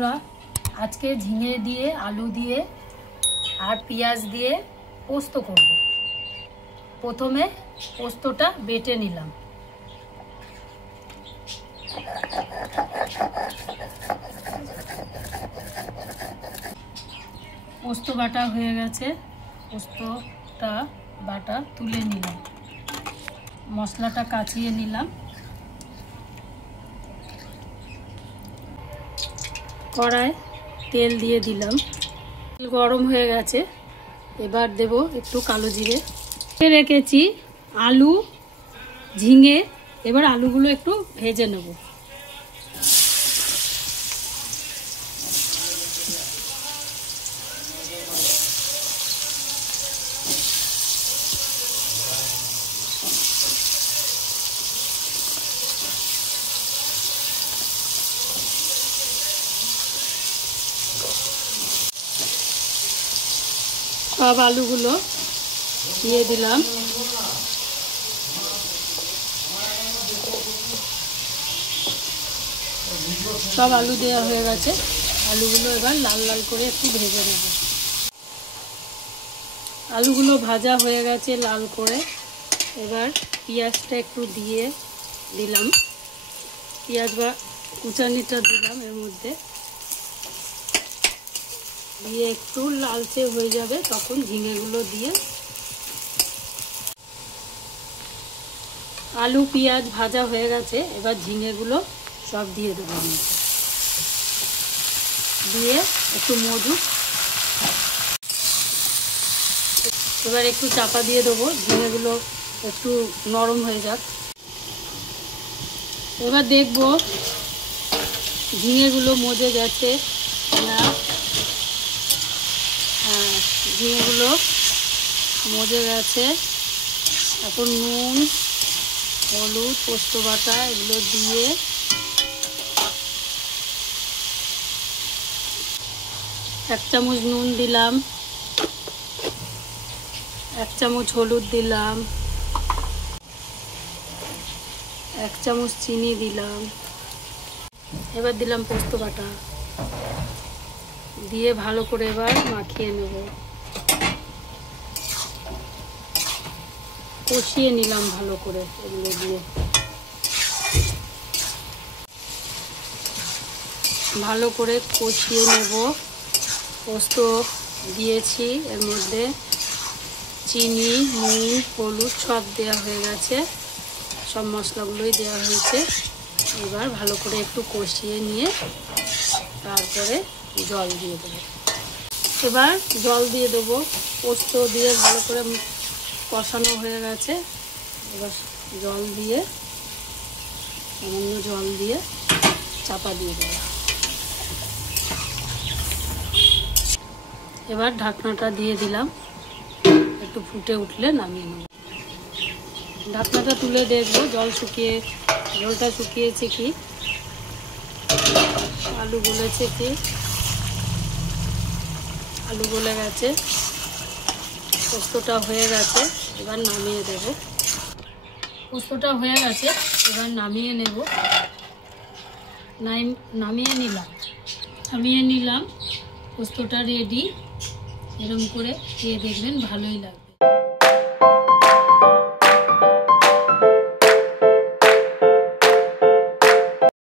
বন্ধুরা, আজকে ঝিঙে দিয়ে আলু দিয়ে আর পেঁয়াজ দিয়ে পোস্ত করব। প্রথমে পোস্তটা বেটে নিলাম। পোস্ত বাটা হয়ে গেছে, পোস্তটা বাটা তুলে নিলাম। মশলাটা কাচিয়ে নিলাম। কড়ায় তেল দিয়ে দিলাম, তেল গরম হয়ে গেছে। এবার দেব একটু কালো জিরে। রেখেছি আলু ঝিঙে, এবার আলুগুলো একটু ভেজে নেব। সব আলুগুলো দিয়ে দিলাম। সব আলু দেওয়া হয়ে গেছে। আলুগুলো এবার লাল লাল করে একটু ভেজে নেব। আলুগুলো ভাজা হয়ে গেছে লাল করে। এবার পেঁয়াজটা একটু দিয়ে দিলাম। পেঁয়াজ বা কুচানিটা দিলাম এর মধ্যে দিয়ে একটু লালচে হয়ে যাবে, তখন ঝিঙেগুলো দিয়ে আলু পেঁয়াজ ভাজা হয়ে গেছে। এবার ঝিঙেগুলো সব দিয়ে দেবো, দিয়ে একটু মধু, এবার একটু চাপা দিয়ে দেবো, ঝিঙেগুলো একটু নরম হয়ে যাক। এবার দেখবো ঝিঙেগুলো মজে গেছে না। হ্যাঁ, ঝিঙেগুলো মজে গেছে। এখন নুন হলুদ পোস্ত বাটা এগুলো দিয়ে এক চামচ নুন দিলাম, এক চামচ হলুদ দিলাম, এক চামচ চিনি দিলাম। এবার দিলাম পোস্ত বাটা দিয়ে ভালো করে এবার মাখিয়ে নেব। কষিয়ে নিলাম ভালো করে এগুলো দিয়ে। ভালো করে কষিয়ে নেব। পোস্ত দিয়েছি, এর মধ্যে চিনি নুন হলুদ সব দেওয়া হয়ে গেছে, সব মশলাগুলোই দেওয়া হয়েছে। এবার ভালো করে একটু কষিয়ে নিয়ে তারপরে জল দিয়ে দেবো। এবার জল দিয়ে দেবো। পোস্ত দিয়ে ভালো করে কষানো হয়ে গেছে। এবার জল দিয়ে সামান্য জল দিয়ে চাপা দিয়ে দেবো। এবার ঢাকনাটা দিয়ে দিলাম, একটু ফুটে উঠলে নামিয়ে নেব। ঢাকনাটা তুলে দেখবো জলটা শুকিয়েছে কি, আলু গলেছে কি। আলু গলে গেছে, পোস্তটা হয়ে গেছে। এবার নামিয়ে দেব। পোস্তটা হয়ে গেছে, এবার নামিয়ে নেব। নামিয়ে নিলাম। পোস্তটা রেডি। এরকম করে খেয়ে দেখবেন, ভালোই লাগবে।